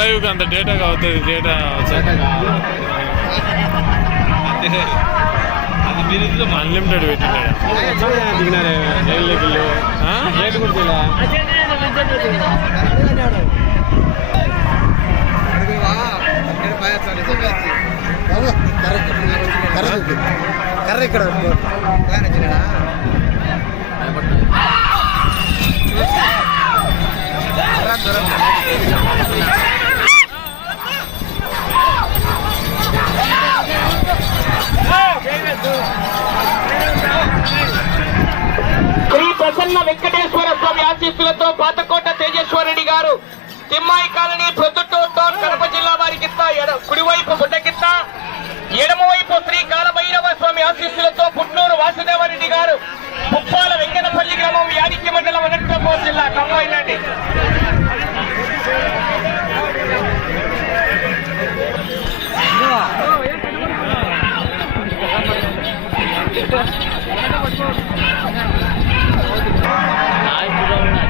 Live అంత data అవుతుంది data unlimited పెట్టినాడు దిగినారే జైల్లోకి రేటు కూడా కర్ర ఇక్కడ శ్రీ ప్రసన్న వెంకటేశ్వర స్వామి ఆశీస్సులతో పాతకోట తేజేశ్వరరెడ్డి గారు తిమ్మాయి కాలనీ ప్రొద్దుటూరు టౌన్ కడప జిల్లా వారికి కుడివైపు బుడ్డకిత్త ఎడమవైపు శ్రీ కాలభైరవ స్వామి ఆశీస్సులతో పుట్నూరు వాసుదేవరెడ్డి గారు పుప్పాల వెంకటపల్లి గ్రామం యాదిక్య మండలం అనంతపురం జిల్లా కంబైనండి.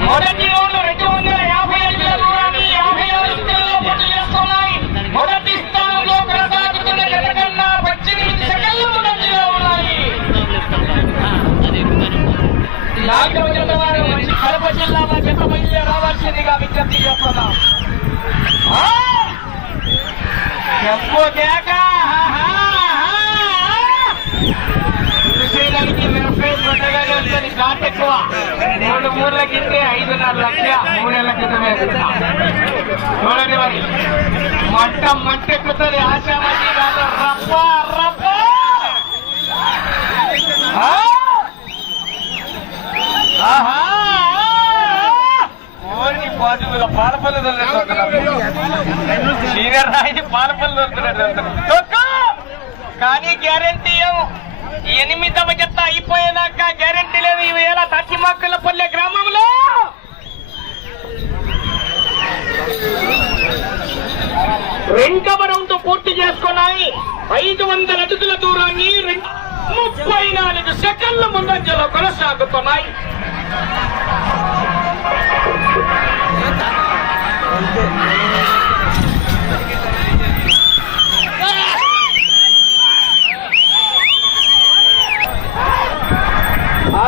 మొదటి రౌండ్ 250 అడుగుల దూరాన్ని 56 సెకండ్లలో పూర్తి చేసుకున్నాయి. మొదటి స్థానంలో కొనసాగుతున్న జనకన్నా 18 సెకండ్ల ముందంజలో ఉన్నాయి. నాలుగవ జత వారు కడప జిల్లా జత బయలు రావాల్సిందిగా విజ్ఞప్తి చేస్తున్నాం. ఘాట్ ఎక్కువ 3 మూర్లకింటే 5.5 లక్ష 3 ఏళ్ల క్రితమే చూడండి. మరి మంటెక్కుతుంది ఆశావాది కాదు. రప్ప రప్ప పాదుల పాలపల్లి సీనియర్ రాయి పాలపల్లి దొరుకుతున్నాడు కానీ గ్యారెంటీ 8వ జత అయిపోయేదాకా గ్యారెంటీ లేదు. ఈవేళ తట్టిమక్కలపల్లె గ్రామంలో 2వ రౌండ్ పూర్తి చేసుకున్నాయి. 500 అడుగుల దూరాన్ని 34 సెకండ్ల ముందంజలో కొనసాగుతున్నాయి.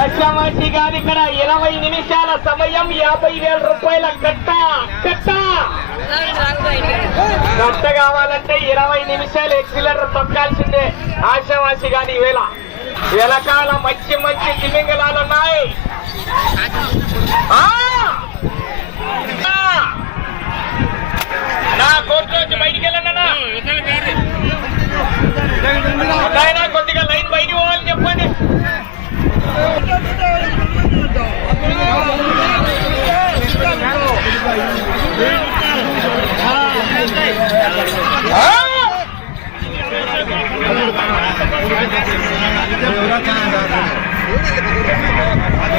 ఆశామాషి గారి ఇక్కడ 20 నిమిషాల సమయం 50,000 రూపాయల కట్ట కావాలంటే 20 నిమిషాలు ఎక్సిలర్ తొక్కాల్సిందే. ఆశామాషి గారి వేళ వెనకాల మంచి మంచి తిమింగలాలున్నాయి. నా కోర్టు బయటికి వెళ్ళండి. కొద్దిగా లైన్ బయటికి పోవాలని చెప్పండి.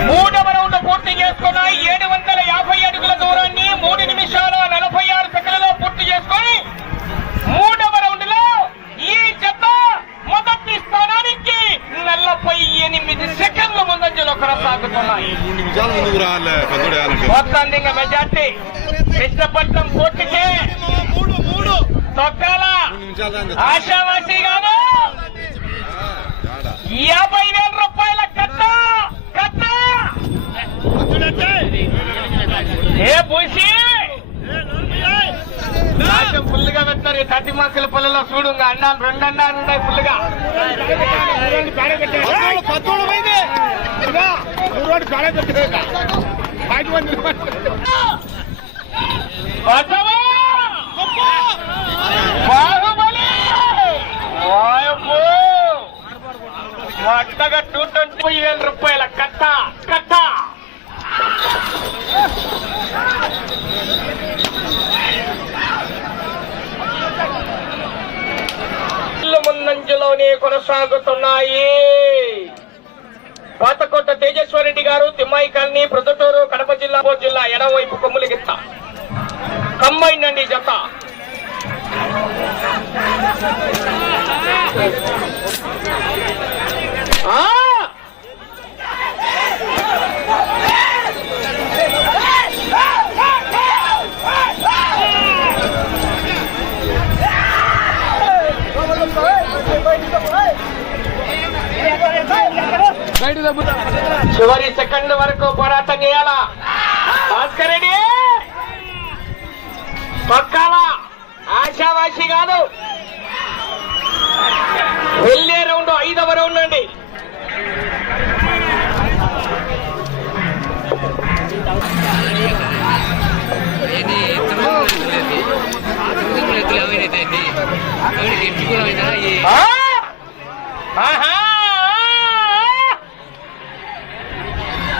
మూడవ రౌండ్ పూర్తి చేసుకున్నాయి. 750 అడుగుల దూరాన్ని 3 నిమిషాల 46 సెకండ్లలో పూర్తి చేసుకొని 3వ రౌండ్ లో ఈ జత మొదటి స్థానానికి 48 సెకండ్ల ముందంజలో కొనసాగుతున్నాయి. మొత్తాన్ని మెజార్టీ కృష్ణపట్నం కోర్టుకే తొక్కాల ఆశావాసి గారు 50,000 రూపాయల కట్ట ఏ పూసి రాజ్యం ఫుల్గా పెట్టారు. ఈ తట్టిమక్కల పల్లెలో చూడు అన్నాలు 2 అన్నాలు ఉన్నాయి ఫుల్గా. బాహుబలి అట్టగా 220,000 రూపాయల కట్ట ముందంజలోనే కొనసాగుతున్నాయి. పాతకోట తేజేశ్వరరెడ్డి గారు తిమ్మాయి కాలనీ ప్రొద్దుటూరు కడప జిల్లా ఎడమవైపు కొమ్ములగిత్త కంబైన్ అండి జత. చివరి సెకండ్ వరకు పోరాటం చేయాలా భాస్కర్ రెడ్డి పక్కాల ఆశావాసి కాదు. వెళ్ళే రౌండ్ 5వ రౌండ్ అండి.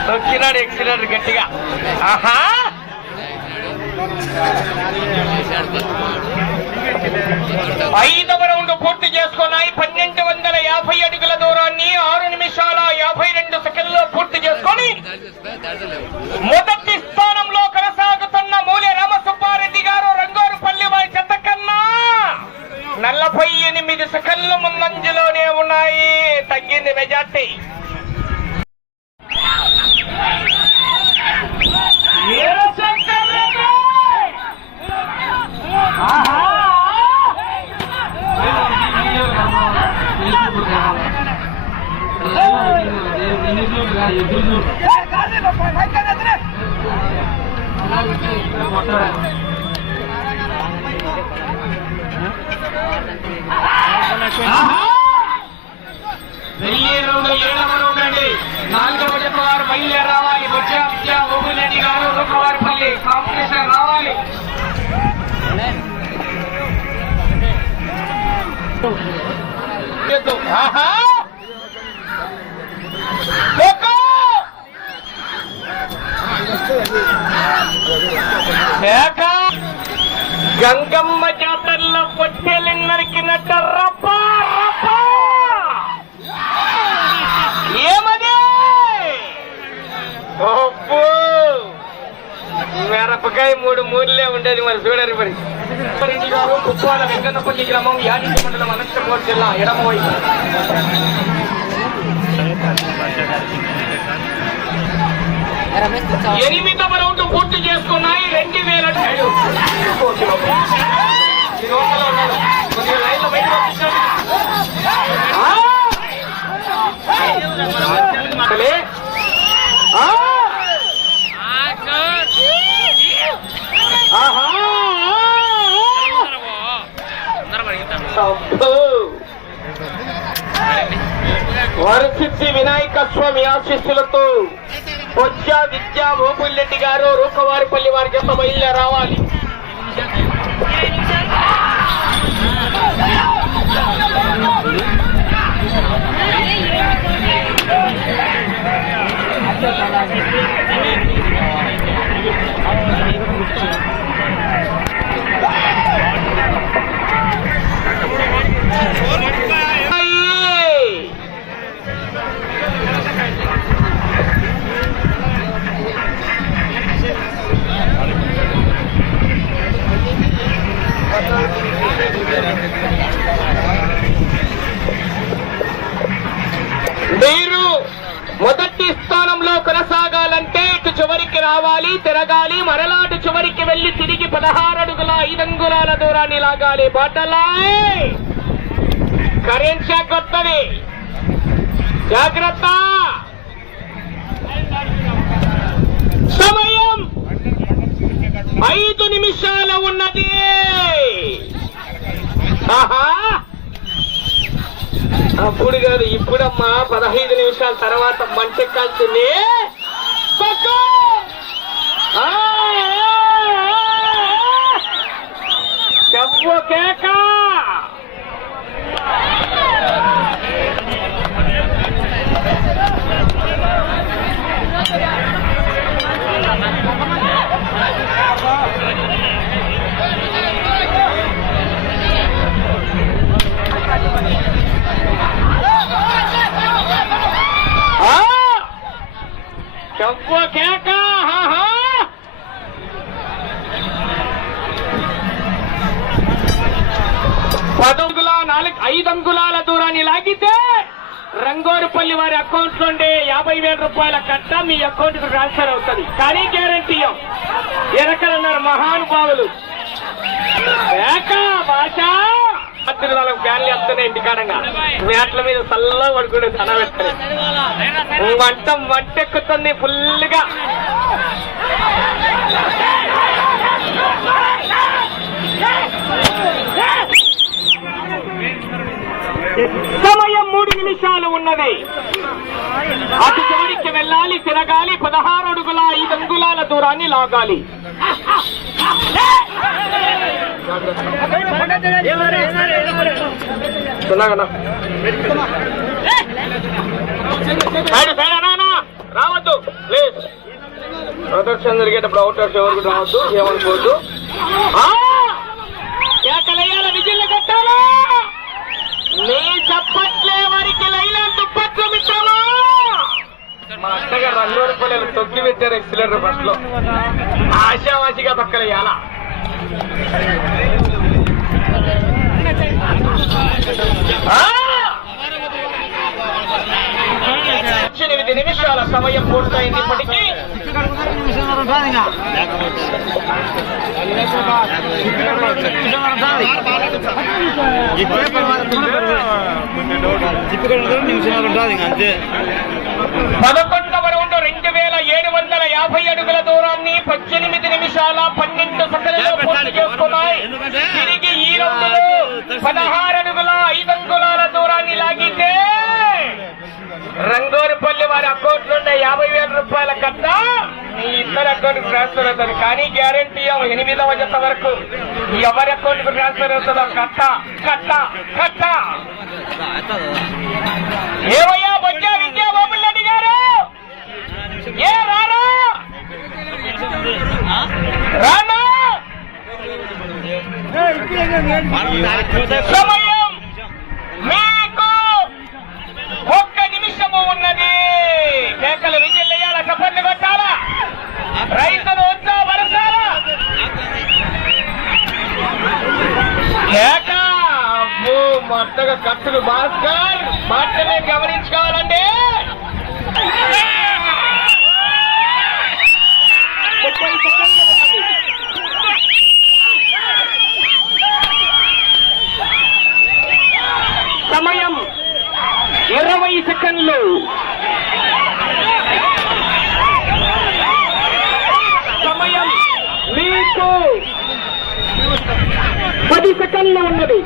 నొక్కినాడు ఎక్సిలేటర్ గట్టిగా. ఆహా 5వ రౌండ్ పూర్తి చేసుకున్నాయి. 1250 అడుగుల దూరాన్ని 6 నిమిషాల 52 సెకండ్లో పూర్తి చేసుకొని మొదటి స్థానంలో కొనసాగుతున్న మూల్య రామసుబ్బారెడ్డి గారు రంగోరుపల్లి వారి చెత్త కన్నా 48 సెకండ్ల ముందంజలోనే ఉన్నాయి. తగ్గింది మెజార్టీ. వెళ్ళే రౌండ్ 7వ రౌండ్ అండి. 4వ జత వారు బయలుదేరి రావాలి. బొజ్జా ఓబులెడ్డి గారు రూపవారిపల్లి కాంపిటీషన్ రావాలి. గంగమ్మ జాతరలో పొట్టెలెన్నరికినట్ట రప్ప రప్ప ఏమది మిరపకాయ 3 మూర్లే ఉండేది. మరి చూడరు మరి గారు కుప్పాల వెంకన్నపల్లి గ్రామం యాడికి మండలం అనంతపురం జిల్లా ఎడమవైపు. ఎనిమిదవ రౌండ్ పూర్తి చేసుకున్నాయి. 2007 వరసిద్ధి వినాయక స్వామి ఆశీస్సులతో బొజ్జా విద్యా ఓబులెడ్డి గారు రూపవారిపల్లి వారి జత బయలుదేరి రావాలి. మీరు మొదటి స్థానంలో కొనసాగాలంటే ఇటు చివరికి రావాలి, తిరగాలి, మరలాటు చివరికి వెళ్లి తిరిగి 16 అడుగుల 5 అంగుళాల దూరాన్ని లాగాలి. బాటలాయ్ కరెంట్ షాక్ వస్తుంది, జాగ్రత్త. సమయం 5 నిమిషాలు ఉన్నది. ఆహా అప్పుడు కాదు ఇప్పుడమ్మా 15 నిమిషాల తర్వాత మంటెక్కాల్సింది. చెవ్వు కేక చెవ్వు కేక 5 అంగుళాల దూరాన్ని లాగితే రంగోరుపల్లి వారి అకౌంట్ నుండి 50,000 రూపాయల కట్ట మీ అకౌంట్ కు ట్రాన్స్ఫర్ అవుతుంది. కానీ గ్యారంటీ ఎరకలున్నారు మహానుభావులు. భాష రాత్రి 4 ఫ్యాన్లు వస్తున్నాయి ఇంటికాడంగా మ్యాట్ల మీద చల్లగా పడుకునే తన పెట్టారు వంట ఎక్కుతుంది ఫుల్గా. సమయం 3 నిమిషాలు ఉన్నది. అటు చివరికి వెళ్ళాలి, తిరగాలి, 16 అడుగుల 5 అంగుళాల దూరాన్ని లాగాలి. రావద్దు ప్లీజ్. ప్రదర్శన జరిగేటప్పుడు అవుటర్స్ ఎవరు రావద్దు, ఏమనుకోవద్దు. కేకలయ్యాల విజిల్లు కట్టాలా? నీ చప్పట్లే వారికి లైలా దుప్పట్లు మిత్రమా. మా అత్తగారు 2 రూపాయలు తొక్కి పెట్టారు ఎక్సిలెంటర్ ఫస్ట్ లో. ఆశావాసిగా తొక్కలయ్యాలా? 8 నిమిషాల సమయం పూర్తయింది. ఇప్పటికీ అంతే. 11వ రౌండ్ 2750 అడుగుల దూరాన్ని 18 నిమిషాల 12 సెకండ్లలో పూర్తి చేసుకున్నాయి. తిరిగి ఈ రౌండ్ 16 అడుగుల 5 అంగుళాల దూరాన్ని లాగితే రంగోరుపల్లి వారి అకౌంట్ నుండి 50,000 రూపాయల కట్ట మీ ఇద్దరు అకౌంట్ కు ట్రాన్స్ఫర్ అవుతుంది. కానీ గ్యారంటీ 8వ జత వరకు ఎవరి అకౌంట్ కు ట్రాన్స్ఫర్ అవుతుందో కట్ట కట్ట కట్ట. ఏమయ్యా బొజ్జా విద్యా బాబుల్రెడ్డి గారు, ఏ రానా రానా? సమయం మీకు 1 నిమిషము ఉన్నది. కేకలు విజిల్లయ్యాల, చప్పట్లు కొట్టాలా, రైతులు వచ్చా వరసాలా? కేక అబ్బో మొత్తగా కట్టులు భాస్కర్ మాటనే గమనించుకోవాలండి. 30 సెకండ్లు ఉన్నది. సమయం 20 సెకండ్లు. సమయం మీకు 10 సెకండ్లు ఉన్నది.